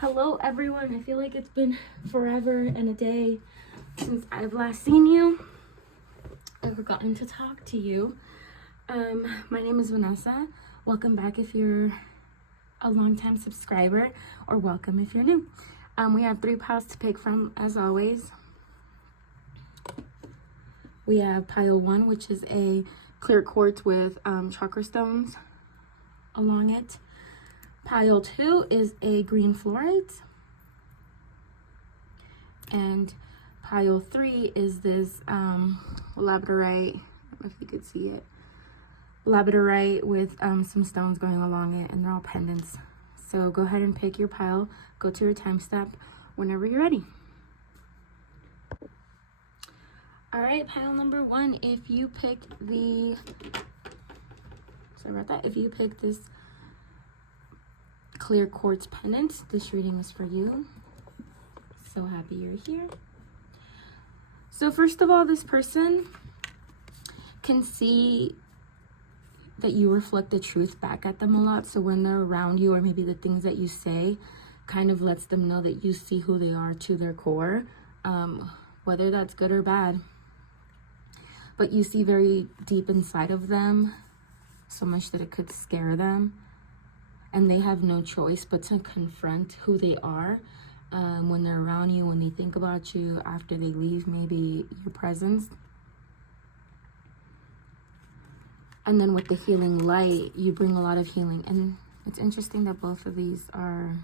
Hello everyone, I feel like it's been forever and a day since I've last seen you. I've forgotten to talk to you. My name is Vanessa. Welcome back if you're a long-time subscriber, or welcome if you're new. We have 3 piles to pick from as always. We have pile 1, which is a clear quartz with chakra stones along it. Pile 2 is a green fluorite. And pile 3 is this labradorite, I don't know if you could see it, labradorite with some stones going along it, and they're all pendants. So go ahead and pick your pile, go to your time step whenever you're ready. All right, pile number 1, if you pick the, sorry about that, if you pick this clear quartz pendant, this reading is for you. So happy you're here. So first of all, this person can see that you reflect the truth back at them a lot. So when they're around you, or maybe the things that you say kind of lets them know that you see who they are to their core, whether that's good or bad. But you see very deep inside of them, so much that it could scare them. And they have no choice but to confront who they are when they're around you, when they think about you, after they leave maybe your presence. And then with the healing light, you bring a lot of healing. And it's interesting that both of these are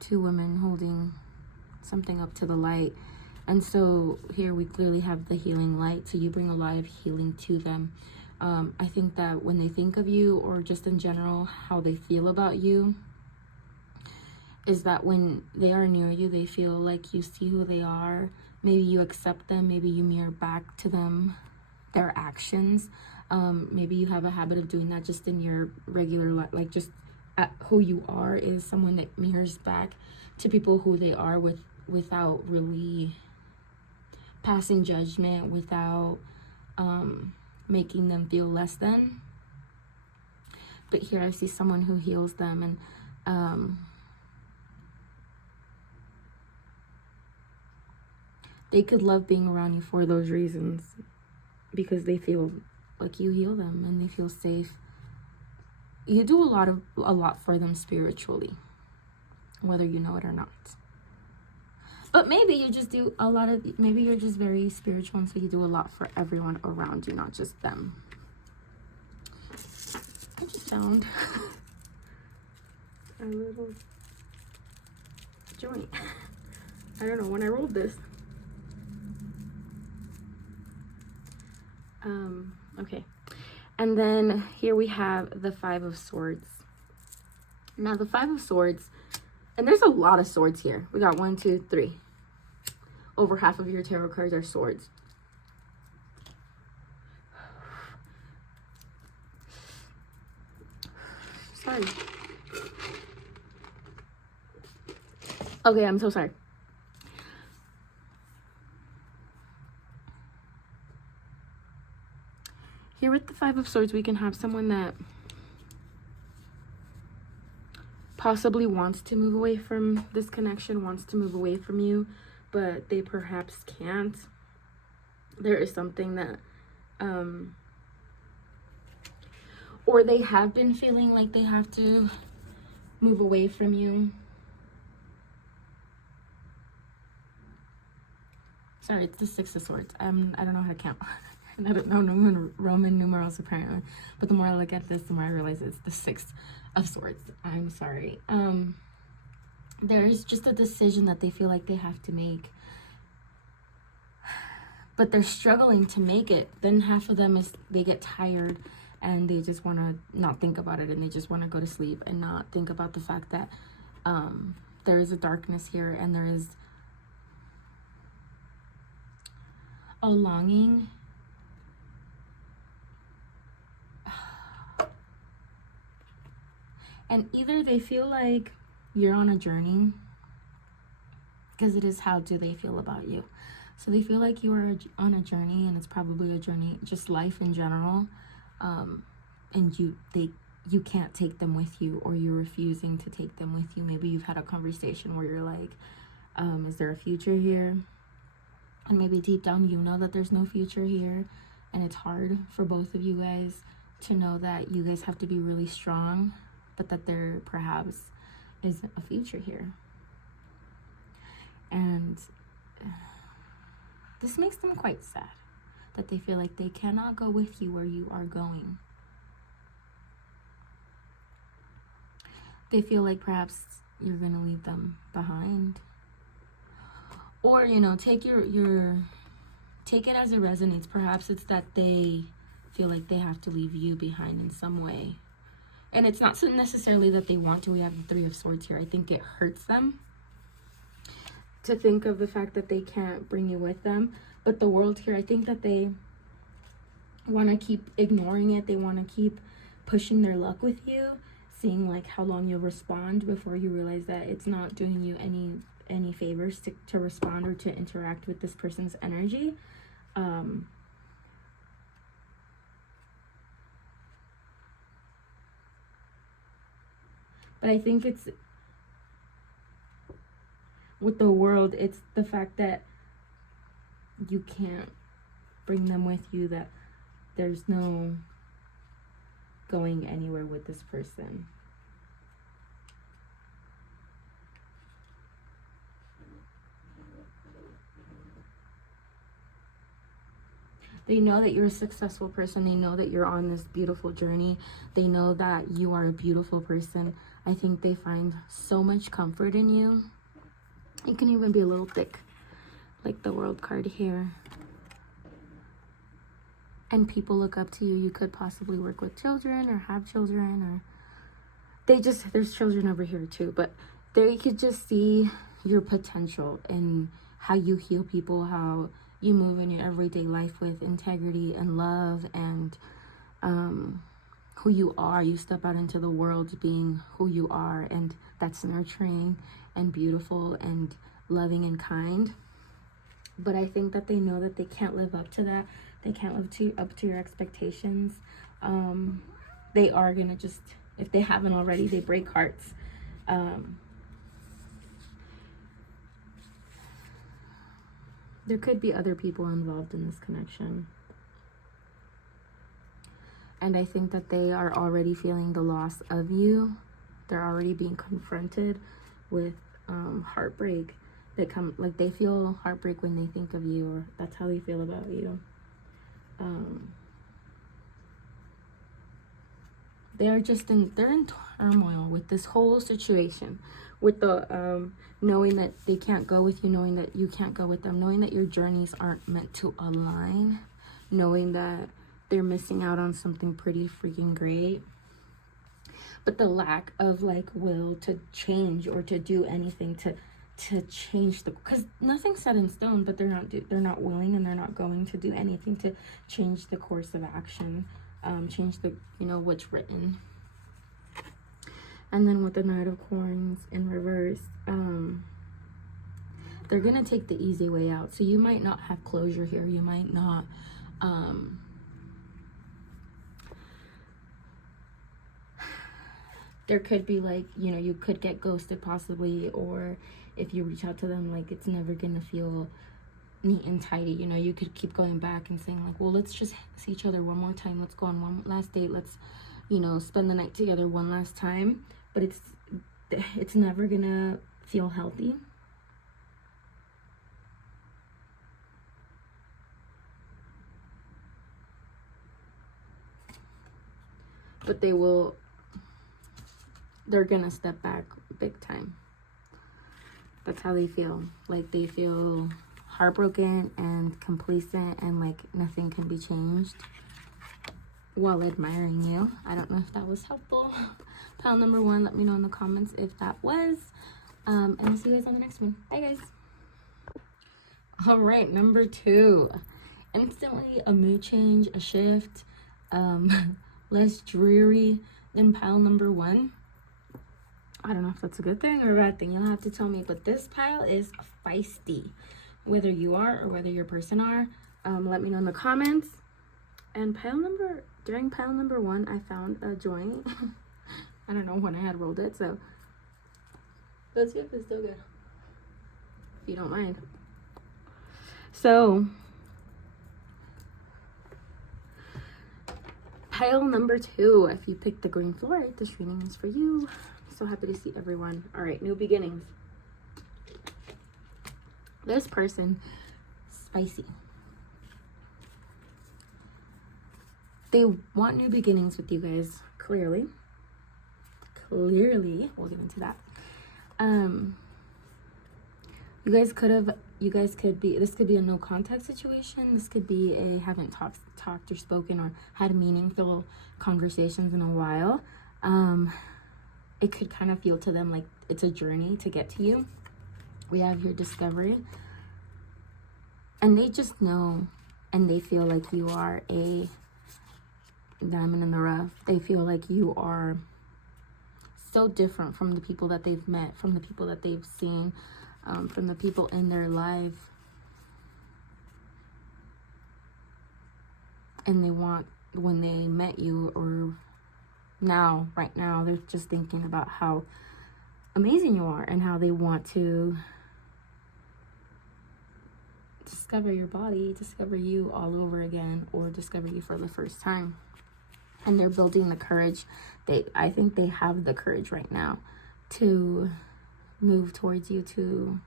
2 women holding something up to the light. And so here we clearly have the healing light. So you bring a lot of healing to them. I think that when they think of you, or just in general how they feel about you, is that when they are near you, they feel like you see who they are. Maybe you accept them, maybe you mirror back to them their actions. Maybe you have a habit of doing that just in your regular life, like just at who you are is someone that mirrors back to people who they are without really passing judgment, without making them feel less than. But here I see someone who heals them, and they could love being around you for those reasons, because they feel like you heal them and they feel safe. You do a lot for them spiritually, whether you know it or not. But maybe you just do a lot of, maybe you're just very spiritual, and so you do a lot for everyone around you, not just them. I just found a little joint. I don't know when I rolled this. Okay. And then here we have the 5 of Swords. Now the 5 of Swords, and there's a lot of swords here. We got 1, 2, 3. Over half of your tarot cards are swords. Sorry. Okay, I'm so sorry. Here with the 5 of Swords, we can have someone that possibly wants to move away from this connection, wants to move away from you, but they perhaps can't. There is something that, or they have been feeling like they have to move away from you. Sorry, it's the 6 of Swords. I don't know how to count. I don't know Roman numerals apparently, but the more I look at this, the more I realize it's the 6 of Swords. I'm sorry. There's just a decision that they feel like they have to make, but they're struggling to make it. Then half of them is they get tired and they just want to not think about it, and they just want to go to sleep and not think about the fact that there is a darkness here, and there is a longing. And either they feel like you're on a journey, because it is how do they feel about you. So they feel like you are on a journey, and it's probably a journey, just life in general. And you can't take them with you, or you're refusing to take them with you. Maybe you've had a conversation where you're like, is there a future here? And maybe deep down you know that there's no future here, and it's hard for both of you guys to know that you guys have to be really strong, but that there perhaps is a future here. And this makes them quite sad, that they feel like they cannot go with you where you are going. They feel like perhaps you're going to leave them behind. Or, you know, take it as it resonates. Perhaps it's that they feel like they have to leave you behind in some way. And it's not so necessarily that they want to. We have the Three of Swords here. I think it hurts them to think of the fact that they can't bring you with them. But the World here, I think that they want to keep ignoring it. They want to keep pushing their luck with you, seeing like how long you'll respond before you realize that it's not doing you any favors to respond or to interact with this person's energy. But I think it's, with the World, it's the fact that you can't bring them with you, that there's no going anywhere with this person. They know that you're a successful person. They know that you're on this beautiful journey. They know that you are a beautiful person. I think they find so much comfort in you. You can even be a little thick, like the World card here. And people look up to you. You could possibly work with children or have children, or there's children over here too, but they could just see your potential and how you heal people, how you move in your everyday life with integrity and love, and who you are. You step out into the world being who you are, and that's nurturing and beautiful and loving and kind. But I think that they know that they can't live up to that. They can't live up to your expectations. They are gonna just, if they haven't already, they break hearts. There could be other people involved in this connection. And I think that they are already feeling the loss of you. They're already being confronted with heartbreak. They feel heartbreak when they think of you, or that's how they feel about you. They're in turmoil with this whole situation, with the knowing that they can't go with you, knowing that you can't go with them, knowing that your journeys aren't meant to align, knowing that they're missing out on something pretty freaking great. But the lack of like will to change or to do anything to change because nothing's set in stone, but they're not willing, and they're not going to do anything to change the course of action, change the what's written. And then with the Knight of Coins in reverse, they're gonna take the easy way out. So you might not have closure here. You might not there could be like, you could get ghosted possibly, or if you reach out to them, like it's never gonna feel neat and tidy. You could keep going back and saying like, well, let's just see each other one more time. Let's go on one last date. Let's, spend the night together one last time. But it's never gonna feel healthy. But they're gonna step back big time. That's how they feel. Like they feel heartbroken and complacent, and like nothing can be changed, while admiring you. I don't know if that was helpful. Pile number 1, let me know in the comments if that was. And I'll see you guys on the next one. Bye, guys. All right, number 2. Instantly a mood change, a shift, less dreary than pile number 1. I don't know if that's a good thing or a bad thing. You'll have to tell me. But this pile is feisty. Whether you are or whether your person are. Let me know in the comments. And during pile number 1, I found a joint. I don't know when I had rolled it, so let's see if it's still good, if you don't mind. So pile number 2, if you picked the green fluorite, this reading is for you. So happy to see everyone. All right, new beginnings. This person, spicy. They want new beginnings with you guys, clearly. We'll get into that. This could be a no contact situation. This could be a haven't talked or spoken or had meaningful conversations in a while. It could kind of feel to them like it's a journey to get to you. We have your discovery. And they just know, and they feel like you are a diamond in the rough. They feel like you are so different from the people that they've met, from the people that they've seen, from the people in their life. And they want, when they met you, or right now, they're just thinking about how amazing you are and how they want to discover your body, discover you all over again, or discover you for the first time. And they're building the courage. I think they have the courage right now to move towards you, to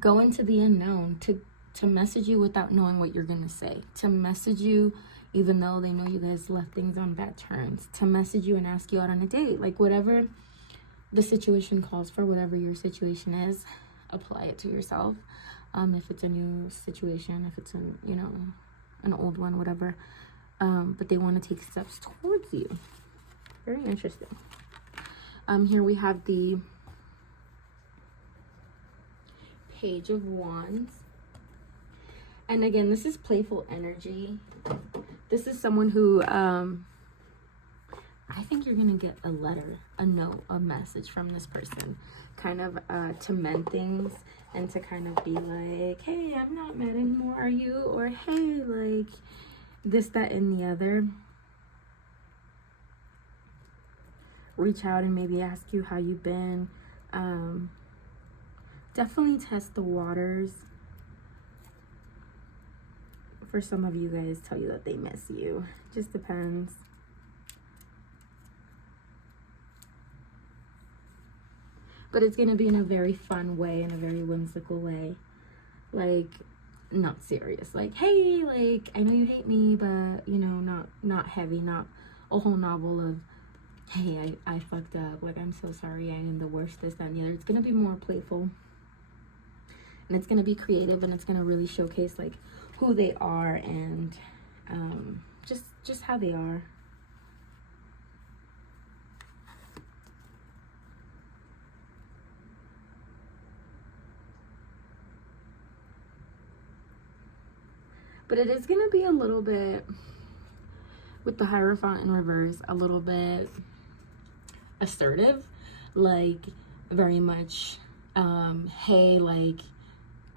go into the unknown, to message you without knowing what you're gonna say, to message you even though they know you guys left things on bad terms, to message you and ask you out on a date. Like, whatever the situation calls for, whatever your situation is, apply it to yourself. If it's a new situation, if it's an old one, whatever. But they want to take steps towards you. Very interesting. Here we have the Page of Wands. And again, this is playful energy. This is someone who, I think you're going to get a letter, a note, a message from this person. Kind of to mend things and to kind of be like, hey, I'm not mad anymore, are you? Or, hey, like, this, that, and the other. Reach out and maybe ask you how you've been. Definitely test the waters. For some of you guys, tell you that they miss you. Just depends. But it's going to be in a very fun way, in a very whimsical way. Like, not serious. Like, hey, like, I know you hate me, but, not heavy, not a whole novel of, hey, I fucked up. Like, I'm so sorry, I am the worst, this, that, and the other. It's going to be more playful. And it's going to be creative, and it's going to really showcase, like, who they are and just how they are. But it is going to be a little bit, with the Hierophant in reverse, a little bit assertive. Like, very much, hey, like,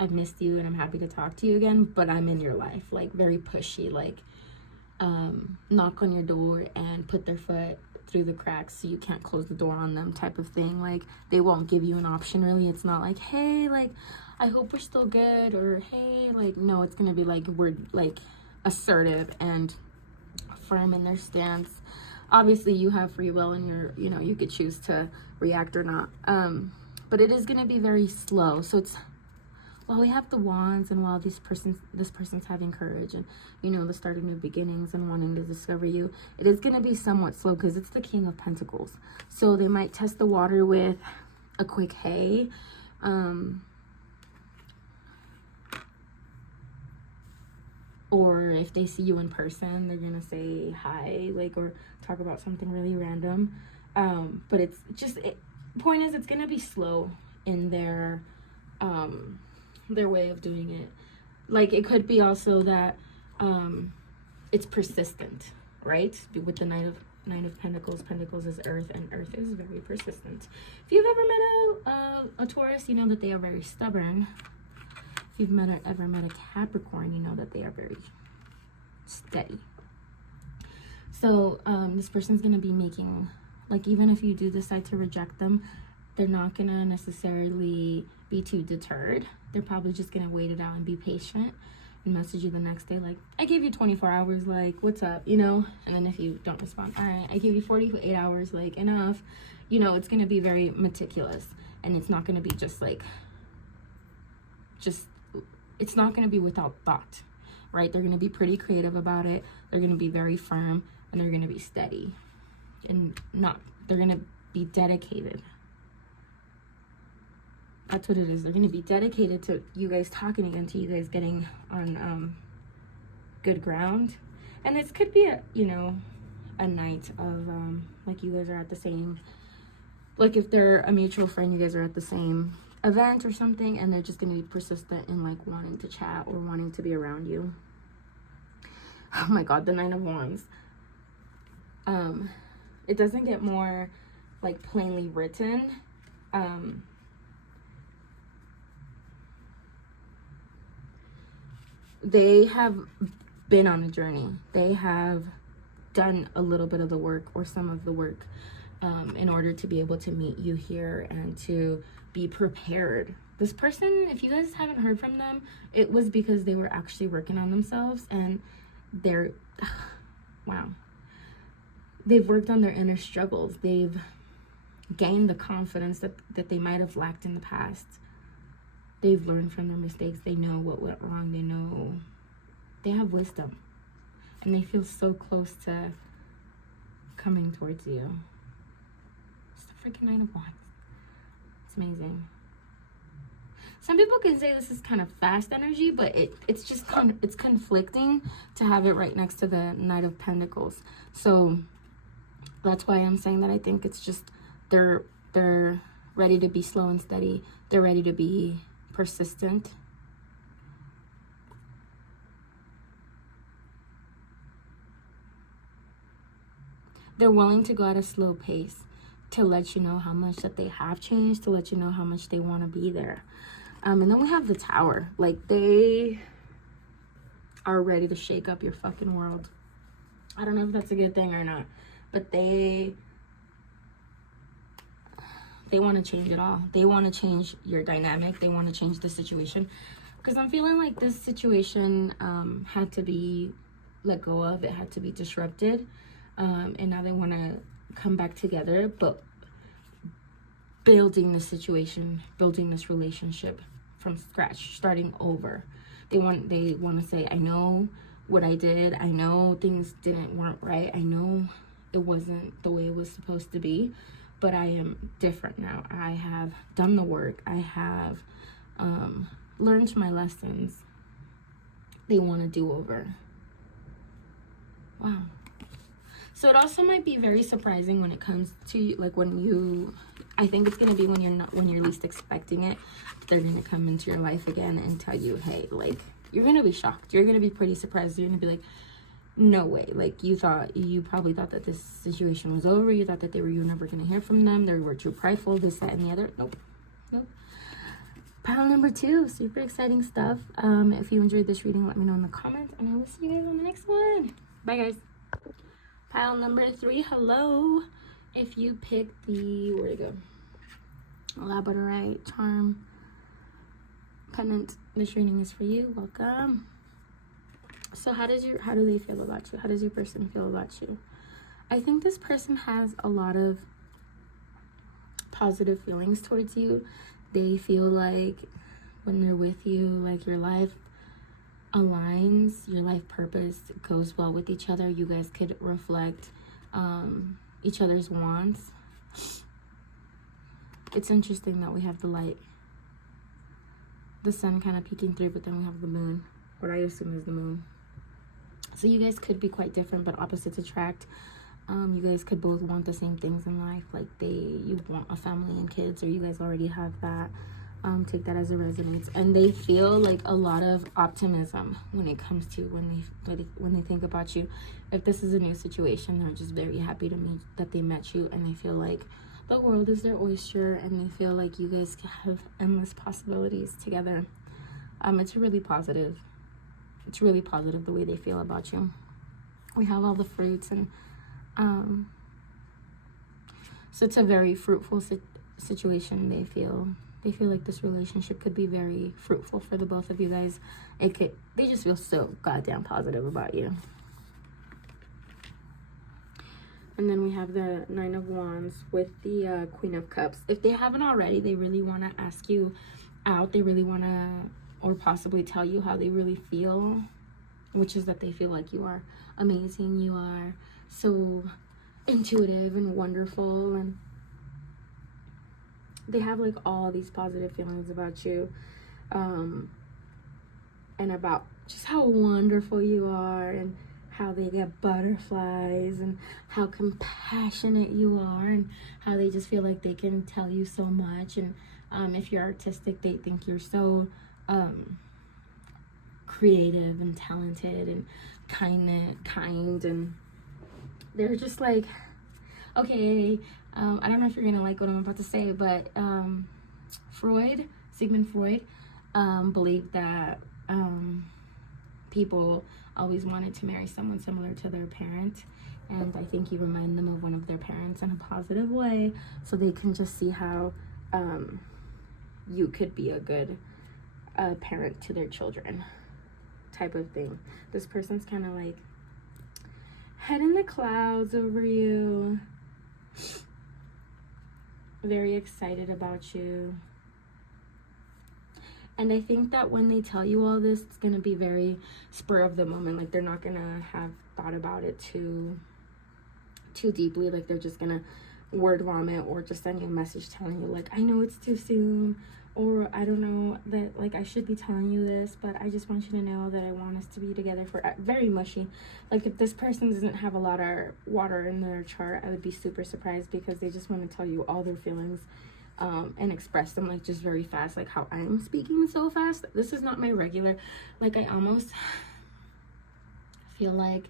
I've missed you and I'm happy to talk to you again, but I'm in your life. Like, very pushy, like, knock on your door and put their foot through the cracks so you can't close the door on them type of thing. Like, they won't give you an option, really. It's not like, hey, like, I hope we're still good, or hey, like, no, it's gonna be like, we're like assertive and firm in their stance. Obviously you have free will and you could choose to react or not, but it is gonna be very slow. So it's, while we have the wands, and while this person's having courage and the start of new beginnings and wanting to discover you, it is going to be somewhat slow because it's the King of Pentacles. So they might test the water with a quick hey, or if they see you in person, they're gonna say hi, like, or talk about something really random. But it's just, point is, it's gonna be slow in their way of doing it. Like, it could be also that it's persistent, right? With the Nine of Pentacles. Pentacles is earth, and earth is very persistent. If you've ever met a Taurus, you know that they are very stubborn. If you've ever met a Capricorn, you know that they are very steady. So this person's going to be making, like, even if you do decide to reject them, they're not going to necessarily be too deterred. They're probably just going to wait it out and be patient and message you the next day like, I gave you 24 hours, like, what's up, you know? And then if you don't respond, all right, I gave you 48 hours, like, enough. You know, it's going to be very meticulous, and it's not going to be just like, it's not going to be without thought, right? They're going to be pretty creative about it. They're going to be very firm, and they're going to be steady, and they're going to be dedicated. That's what it is. They're going to be dedicated to you guys talking again, to you guys getting on good ground. And this could be a night of like, you guys are at the same, like, if they're a mutual friend, you guys are at the same event or something, and they're just going to be persistent in, like, wanting to chat or wanting to be around you. Oh my God, the Nine of Wands. It doesn't get more, like, plainly written. They have been on a journey. They have done a little bit of the work, or some of the work, in order to be able to meet you here and to be prepared. This person, if you guys haven't heard from them, it was because they were actually working on themselves, and they're, wow. They've worked on their inner struggles. They've gained the confidence that they might have lacked in the past. They've learned from their mistakes. They know what went wrong. They know, they have wisdom, and they feel so close to coming towards you. It's the freaking Nine of Wands. It's amazing. Some people can say this is kind of fast energy, but it's just it's conflicting to have it right next to the Knight of Pentacles. So that's why I'm saying that I think it's just they're ready to be slow and steady. They're ready to be persistent. They're willing to go at a slow pace to let you know how much that they have changed, to let you know how much they want to be there. And then we have the Tower. Like, they are ready to shake up your fucking world. I don't know if that's a good thing or not, but they want to change it all. They want to change your dynamic. They want to change the situation. Because I'm feeling like this situation had to be let go of. It had to be disrupted. And now they want to come back together, but building the situation, building this relationship from scratch, starting over. They want to say, I know what I did. I know things weren't right. I know it wasn't the way it was supposed to be, but I am different now. I have done the work. I have learned my lessons. They want to do over. Wow. So it also might be very surprising when it comes to, like, I think it's going to be when you're least expecting it, they're going to come into your life again and tell you, hey, like, you're going to be shocked. You're going to be pretty surprised. You're going to be like, no way. Like, you probably thought that this situation was over. You thought that you were never going to hear from them. They were too prideful, this, that, and the other. Nope. Pile number 2, super exciting stuff. If you enjoyed this reading, let me know in the comments, and I will see you guys on the next one. Bye, guys. Pile number 3, hello. If you pick the, where'd it go? Labradorite, Charm, Pendant, this reading is for you. Welcome. So how do they feel about you? How does your person feel about you? I think this person has a lot of positive feelings towards you. They feel like when they're with you, like, your life aligns, your life purpose goes well with each other. You guys could reflect each other's wants. It's interesting that we have the light, the sun kind of peeking through, but then we have the moon, what I assume is the moon. So you guys could be quite different, but opposites attract. You guys could both want the same things in life, like you want a family and kids, or you guys already have that. Take that as it resonates. And they feel like a lot of optimism when it comes to when they think about you. If this is a new situation, they're just very happy that they met you, and they feel like the world is their oyster, and they feel like you guys have endless possibilities together. It's really positive. It's really positive the way they feel about you. We have all the fruits, and so it's a very fruitful situation. They feel like this relationship could be very fruitful for the both of you guys. They just feel so goddamn positive about you. And then we have the Nine of Wands with the Queen of Cups. If they haven't already, they really want to ask you out. They really want to, or possibly tell you how they really feel, which is that they feel like you are amazing. You are so intuitive and wonderful, and they have like all these positive feelings about you, and about just how wonderful you are, and how they get butterflies, and how compassionate you are, and how they just feel like they can tell you so much. And if you're artistic, they think you're so creative and talented and kind, and they're just like, okay, I don't know if you're gonna like what I'm about to say, but Sigmund Freud believed that people always wanted to marry someone similar to their parent, and I think you remind them of one of their parents in a positive way, so they can just see how you could be a good parent to their children, type of thing. This person's kind of like head in the clouds over you, very excited about you. And I think that when they tell you all this, it's going to be very spur of the moment. Like, they're not going to have thought about it too deeply. Like, they're just going to word vomit, or just send you a message telling you, like, I know it's too soon, or I don't know that, like, I should be telling you this, but I just want you to know that I want us to be together for very mushy. Like, if this person doesn't have a lot of water in their chart, I would be super surprised, because they just want to tell you all their feelings. And express them like just very fast, like how I'm speaking so fast. This is not my regular, like, I almost feel like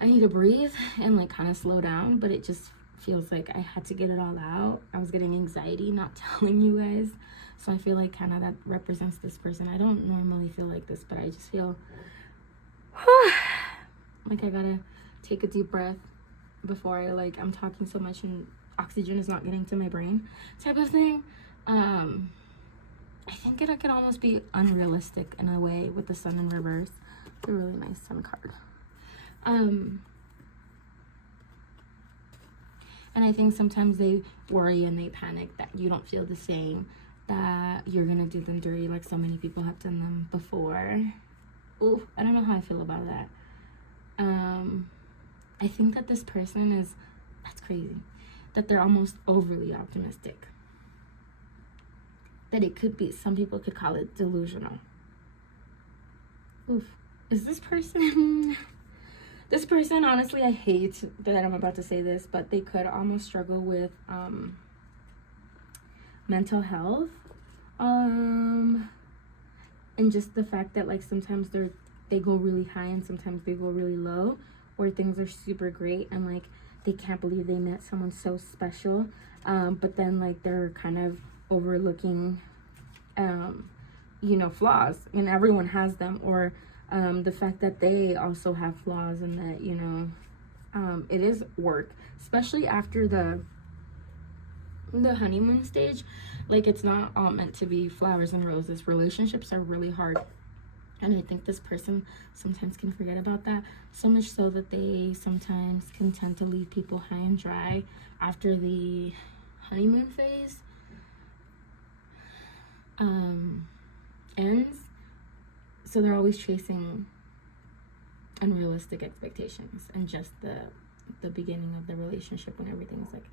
I need to breathe and like kind of slow down, but it just feels like I had to get it all out. I was getting anxiety not telling you guys, so I feel like kind of that represents this person. I don't normally feel like this, but I just feel like I gotta take a deep breath before I'm talking so much and oxygen is not getting to my brain, type of thing. I think it could almost be unrealistic in a way with the Sun in reverse. It's a really nice Sun card. And I think sometimes they worry and they panic that you don't feel the same, that you're gonna do them dirty like so many people have done them before. Ooh, I don't know how I feel about that. I think that this person that's crazy, that they're almost overly optimistic. That it could be, some people could call it delusional. Oof. Is this person... This person, honestly, I hate that I'm about to say this, but they could almost struggle with mental health. And just the fact that, like, sometimes they go really high and sometimes they go really low, where things are super great and, like, they can't believe they met someone so special, but then, like, they're kind of overlooking, flaws, and everyone has them, or the fact that they also have flaws, and that, it is work, especially after the honeymoon stage. Like, it's not all meant to be flowers and roses. Relationships are really hard. And I think this person sometimes can forget about that, so much so that they sometimes can tend to leave people high and dry after the honeymoon phase ends. So they're always chasing unrealistic expectations and just the beginning of the relationship when everything is like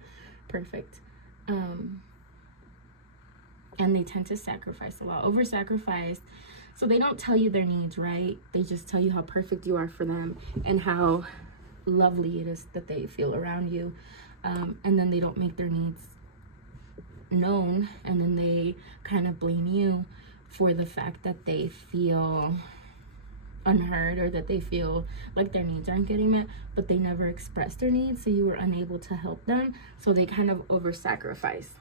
perfect. And they tend to sacrifice a lot, over-sacrifice. So they don't tell you their needs, right? They just tell you how perfect you are for them and how lovely it is that they feel around you. And then they don't make their needs known. And then they kind of blame you for the fact that they feel unheard, or that they feel like their needs aren't getting met, but they never expressed their needs, so you were unable to help them. So they kind of over-sacrifice.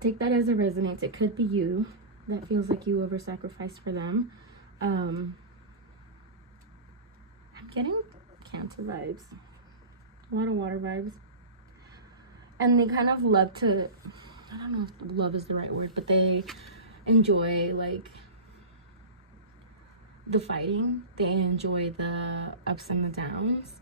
Take that as it resonates. It could be you that feels like you over-sacrifice for them. I'm getting Cancer vibes, a lot of water vibes, and they kind of love to, I don't know if love is the right word, but they enjoy like the fighting. They enjoy the ups and the downs.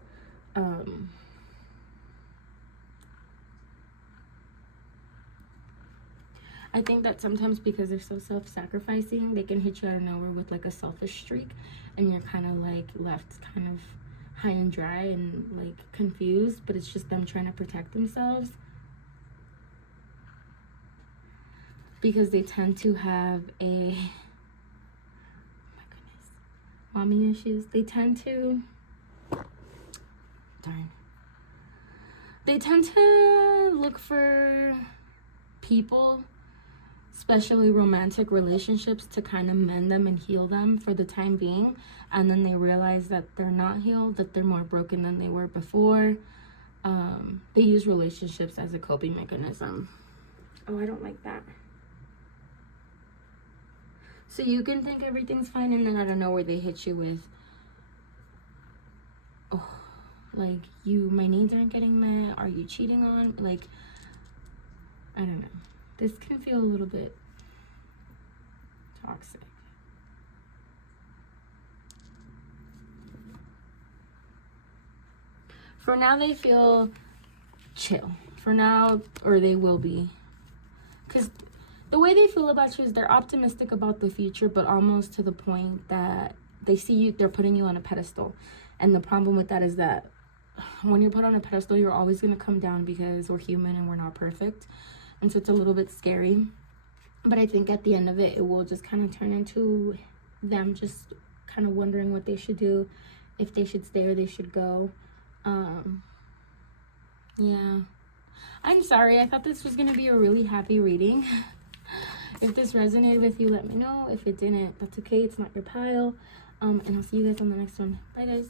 I think that sometimes because they're so self-sacrificing, they can hit you out of nowhere with like a selfish streak, and you're kind of like left kind of high and dry and like confused, but it's just them trying to protect themselves, because they tend to have a, oh my goodness, mommy issues. They tend to, darn, they tend to look for people, especially romantic relationships, to kind of mend them and heal them for the time being, and then they realize that they're not healed, that they're more broken than they were before. They use relationships as a coping mechanism. Oh, I don't like that. So you can think everything's fine, and then out of nowhere they hit you with, oh, like, my needs aren't getting met, are you cheating on, like, I don't know. This can feel a little bit toxic. For now, they feel chill. For now, or they will be. Because the way they feel about you is they're optimistic about the future, but almost to the point that they see you, they're putting you on a pedestal. And the problem with that is that when you're put on a pedestal, you're always going to come down, because we're human and we're not perfect. And so it's a little bit scary. But I think at the end of it, it will just kind of turn into them just kind of wondering what they should do, if they should stay or they should go. Yeah. I'm sorry. I thought this was going to be a really happy reading. If this resonated with you, let me know. If it didn't, that's okay. It's not your pile. And I'll see you guys on the next one. Bye, guys.